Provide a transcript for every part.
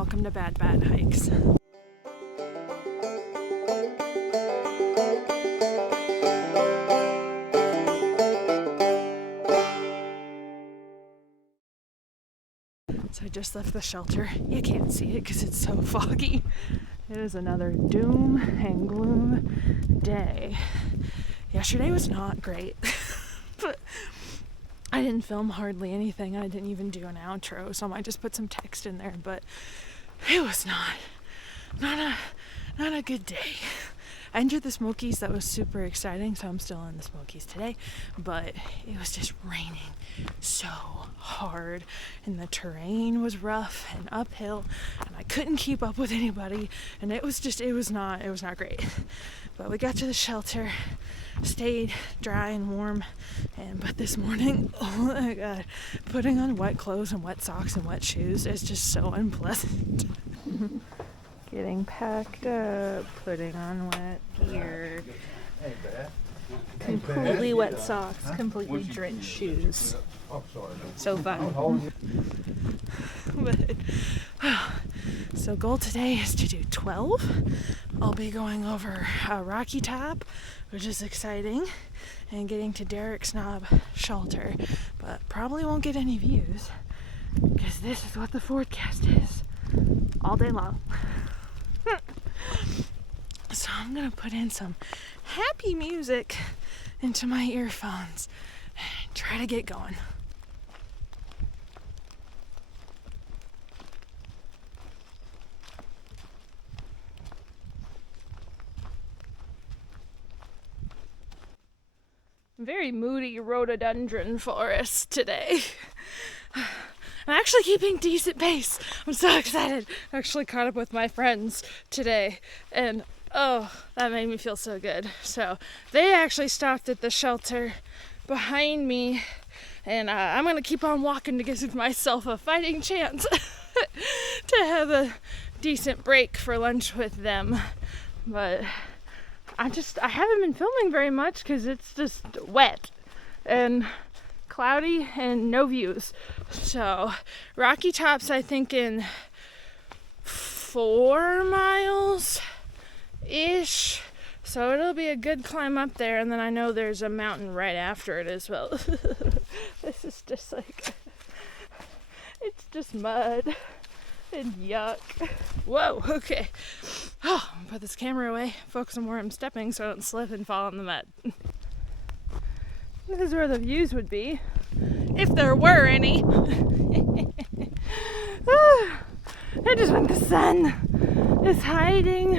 welcome to Bad Hikes. So I just left the shelter. You can't see it because it's so foggy. It is another doom and gloom day. Yesterday was not great. But I didn't film hardly anything. I didn't even do an outro, so I might just put some text in there. But it was not a good day. I entered the Smokies. That was super exciting, so I'm still in the Smokies today. But it was just raining so hard, and the terrain was rough and uphill, and I couldn't keep up with anybody, and it was not great. But we got to the shelter, stayed dry and warm, but this morning, oh my god, putting on wet clothes and wet socks and wet shoes is just so unpleasant. Getting packed up, putting on wet gear, completely wet socks, completely drenched shoes. So fun. But, so goal today is to do 12. I'll be going over Rocky Top, which is exciting, and getting to Derek's Knob Shelter, but probably won't get any views because this is what the forecast is all day long. So I'm gonna put in some happy music into my earphones and try to get going. Very moody rhododendron forest today. I'm actually keeping decent pace. I'm so excited. I actually caught up with my friends today, and oh, that made me feel so good. So they actually stopped at the shelter behind me, and I'm gonna keep on walking to give myself a fighting chance to have a decent break for lunch with them. But I haven't been filming very much because it's just wet and cloudy and no views. So Rocky Top's I think in 4 miles ish, so it'll be a good climb up there, and then I know there's a mountain right after it as well. This is just like, it's just mud and yuck. Whoa, okay. Oh, I'm gonna put this camera away, focus on where I'm stepping so I don't slip and fall in the mud. This is where the views would be, if there were any. I just want the sun is hiding.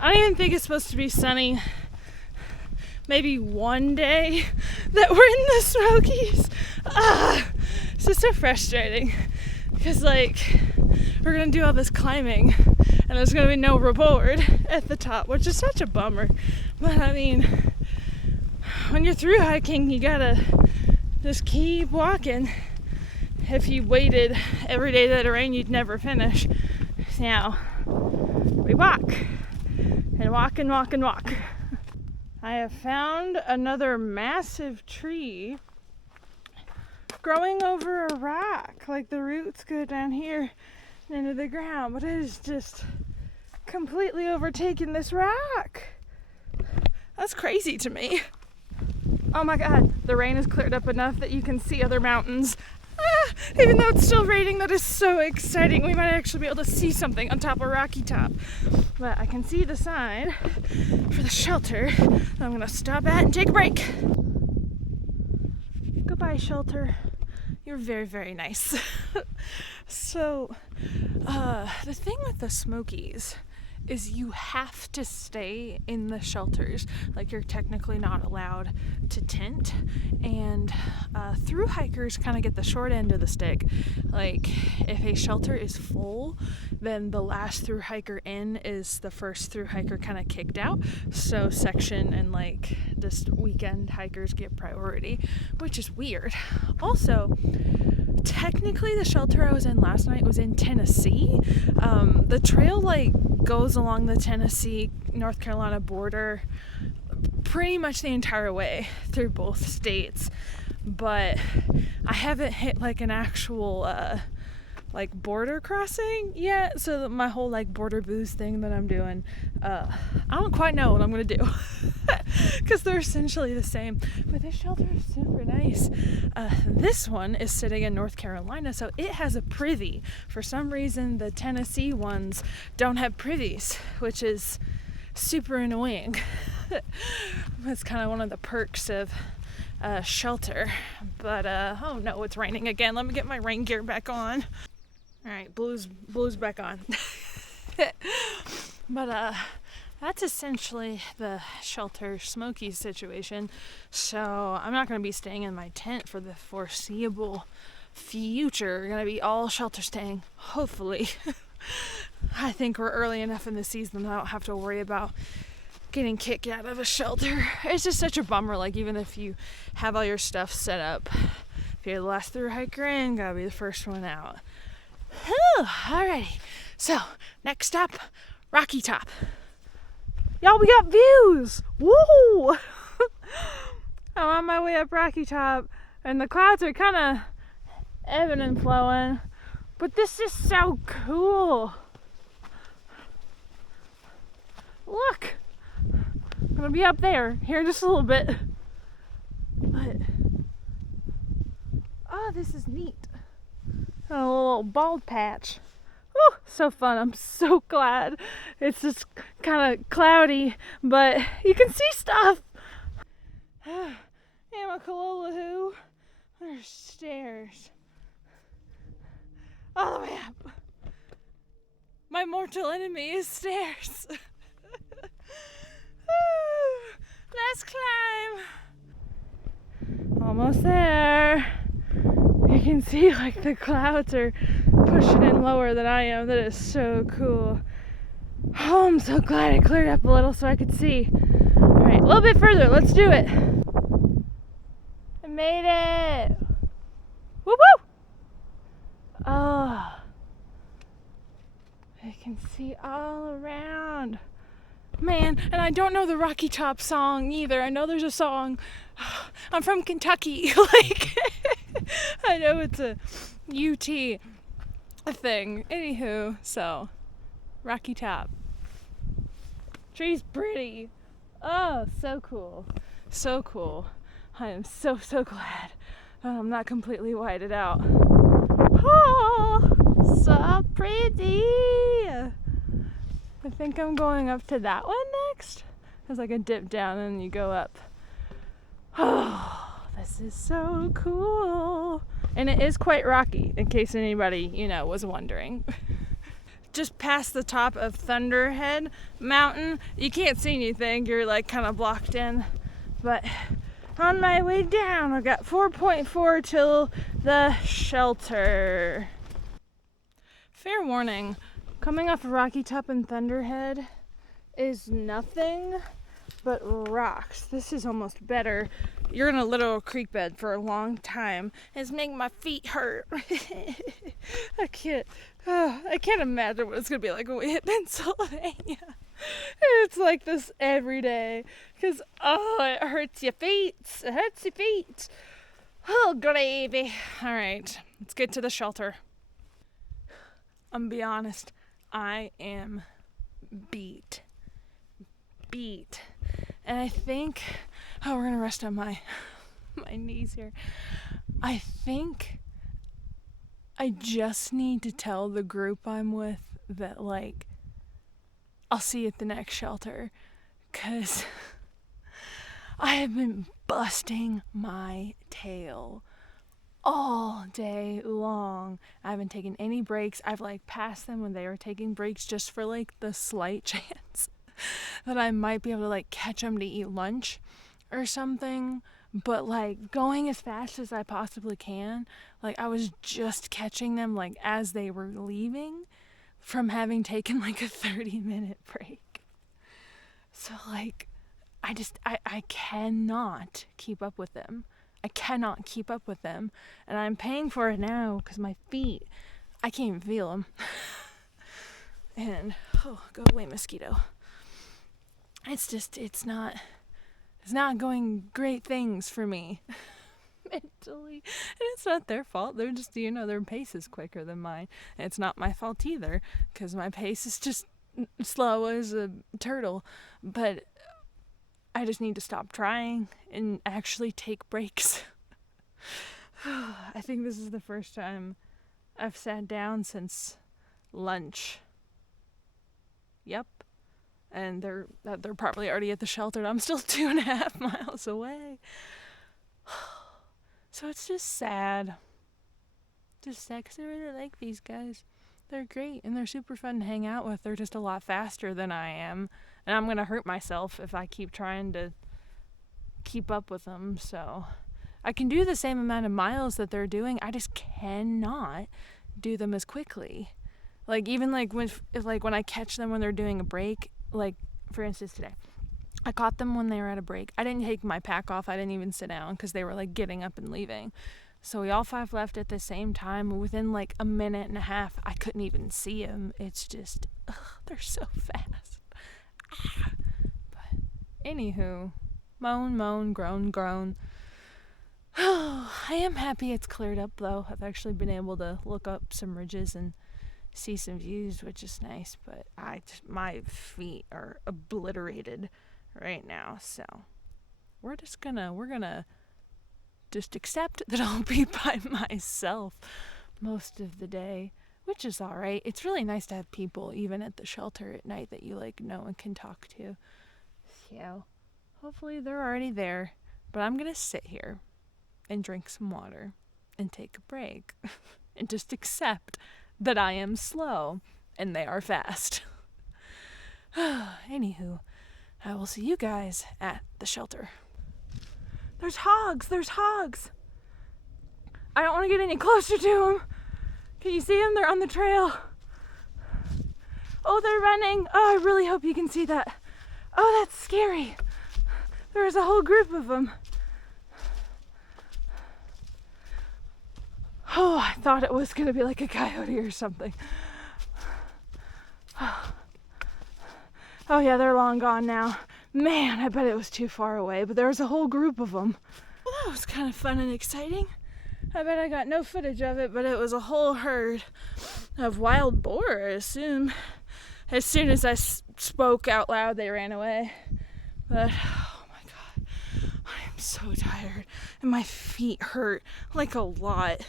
I don't even think it's supposed to be sunny. Maybe one day that we're in the Smokies. It's just so frustrating because like we're gonna do all this climbing and there's gonna be no reward at the top, which is such a bummer. But I mean, when you're through hiking, you gotta just keep walking. If you waited every day that it rained, you'd never finish. Now, we walk and walk and walk and walk. I have found another massive tree growing over a rock. Like the roots go down here into the ground, but it has just completely overtaken this rock. That's crazy to me. Oh my god, the rain has cleared up enough that you can see other mountains. Even though it's still raining, that is so exciting. We might actually be able to see something on top of Rocky Top. But I can see the sign for the shelter that I'm gonna stop at and take a break. Goodbye, shelter. You're very, very nice. So, the thing with the Smokies is you have to stay in the shelters. Like, you're technically not allowed to tent, and through hikers kind of get the short end of the stick. Like, if a shelter is full, then the last through hiker in is the first through hiker kind of kicked out. So section and like just weekend hikers get priority, which is weird. Also, technically the shelter I was in last night was in Tennessee. The trail like goes along the Tennessee North Carolina border pretty much the entire way through both states, but I haven't hit like an actual like border crossing yet. So my whole like border booze thing that I'm doing, I don't quite know what I'm gonna do because they're essentially the same. But this shelter is super nice. This one is sitting in North Carolina, so it has a privy. For some reason, the Tennessee ones don't have privies, which is super annoying. That's kind of one of the perks of shelter. But oh no, it's raining again. Let me get my rain gear back on. All right, blue's back on. But that's essentially the shelter smoky situation. So I'm not going to be staying in my tent for the foreseeable future. We're going to be all shelter staying, hopefully. I think we're early enough in the season that I don't have to worry about getting kicked out of a shelter. It's just such a bummer, like even if you have all your stuff set up, if you're the last through hiker in, gotta be the first one out. Alrighty, so next stop, Rocky Top. Y'all, we got views! Woo! I'm on my way up Rocky Top, and the clouds are kind of ebbing and flowing, but this is so cool. Look! I'm gonna be up there here in just a little bit. But oh, this is neat. A little bald patch. Woo, so fun. I'm so glad. It's just kind of cloudy, but you can see stuff. Amakalolahoo. There's stairs. All the way up. My mortal enemy is stairs. Let's climb. Almost there. You can see like the clouds are pushing in lower than I am. That is so cool. Oh, I'm so glad I cleared up a little so I could see. Alright, a little bit further. Let's do it. I made it. Woo woo! Oh. I can see all around. Man, and I don't know the Rocky Top song either. I know there's a song. I'm from Kentucky. Like, I know it's a UT thing. Anywho, so Rocky Top. Tree's pretty. Oh, so cool. So cool. I am so glad I'm not completely whited out. Oh, so pretty. I think I'm going up to that one next. There's like a dip down and you go up. Oh, this is so cool. And it is quite rocky, in case anybody, was wondering. Just past the top of Thunderhead Mountain, you can't see anything. You're like kind of blocked in. But on my way down, I got 4.4 till the shelter. Fair warning. Coming off of Rocky Top and Thunderhead is nothing but rocks. This is almost better. You're in a little creek bed for a long time. It's making my feet hurt. I can't imagine what it's gonna be like when we hit Pennsylvania. It's like this every day. Cause it hurts your feet. It hurts your feet. Oh, gravy. All right, let's get to the shelter. I'm gonna be honest. I am beat. And I think, we're going to rest on my knees here. I think I just need to tell the group I'm with that, like, I'll see you at the next shelter. Because I have been busting my tail all day long. I haven't taken any breaks. I've like passed them when they were taking breaks just for like the slight chance that I might be able to like catch them to eat lunch or something. But like going as fast as I possibly can. Like I was just catching them like as they were leaving from having taken like a 30-minute break. So like I cannot keep up with them. I cannot keep up with them, and I'm paying for it now because my feet, I can't even feel them. And, go away, mosquito. It's not going great things for me. mentally. And it's not their fault. They're just, their pace is quicker than mine. And it's not my fault either, because my pace is just slow as a turtle. But I just need to stop trying and actually take breaks. I think this is the first time I've sat down since lunch. Yep. And they're probably already at the shelter, and I'm still 2.5 miles away. So it's just sad. Just sad, because I really like these guys. They're great, and they're super fun to hang out with. They're just a lot faster than I am, and I'm going to hurt myself if I keep trying to keep up with them. So I can do the same amount of miles that they're doing. I just cannot do them as quickly. Like, even when I catch them when they're doing a break, like, for instance, today, I caught them when they were at a break. I didn't take my pack off. I didn't even sit down because they were, like, getting up and leaving. So we all 5 left at the same time. Within, like, a minute and a half, I couldn't even see them. It's just, they're so fast. But, anywho, moan, groan. I am happy it's cleared up, though. I've actually been able to look up some ridges and see some views, which is nice, but my feet are obliterated right now, so we're gonna just accept that I'll be by myself most of the day, which is all right. It's really nice to have people even at the shelter at night that you know and can talk to. So hopefully they're already there, but I'm gonna sit here and drink some water and take a break and just accept that I am slow and they are fast. Anywho, I will see you guys at the shelter. There's hogs! I don't want to get any closer to them. Can you see them? They're on the trail. Oh, they're running. Oh, I really hope you can see that. Oh, that's scary. There's a whole group of them. Oh, I thought it was going to be like a coyote or something. Oh yeah, they're long gone now. Man, I bet it was too far away, but there was a whole group of them. Well, that was kind of fun and exciting. I bet I got no footage of it, but it was a whole herd of wild boar, I assume. As soon as I spoke out loud, they ran away. But, oh my God, I am so tired, and my feet hurt, like a lot.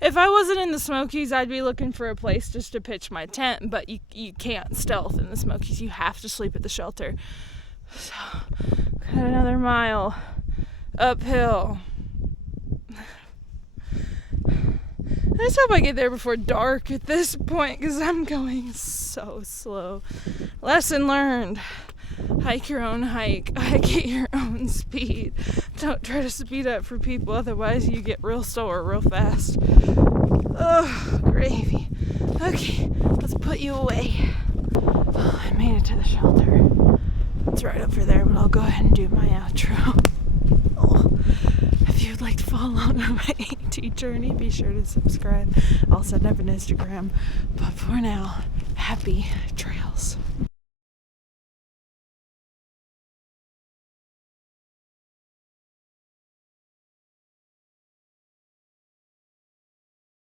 If I wasn't in the Smokies, I'd be looking for a place just to pitch my tent, but you can't stealth in the Smokies. You have to sleep at the shelter. So, got another mile uphill. I just hope I get there before dark at this point, because I'm going so slow. Lesson learned. Hike your own hike. Hike at your own speed. Don't try to speed up for people, otherwise you get real sore real fast. Oh, gravy. Okay, let's put you away. Oh, I made it to the shelter. It's right over there, but I'll go ahead and do my outro. Oh, if you'd like to follow along on my AT journey, be sure to subscribe. I'll set up an Instagram. But for now, happy trails.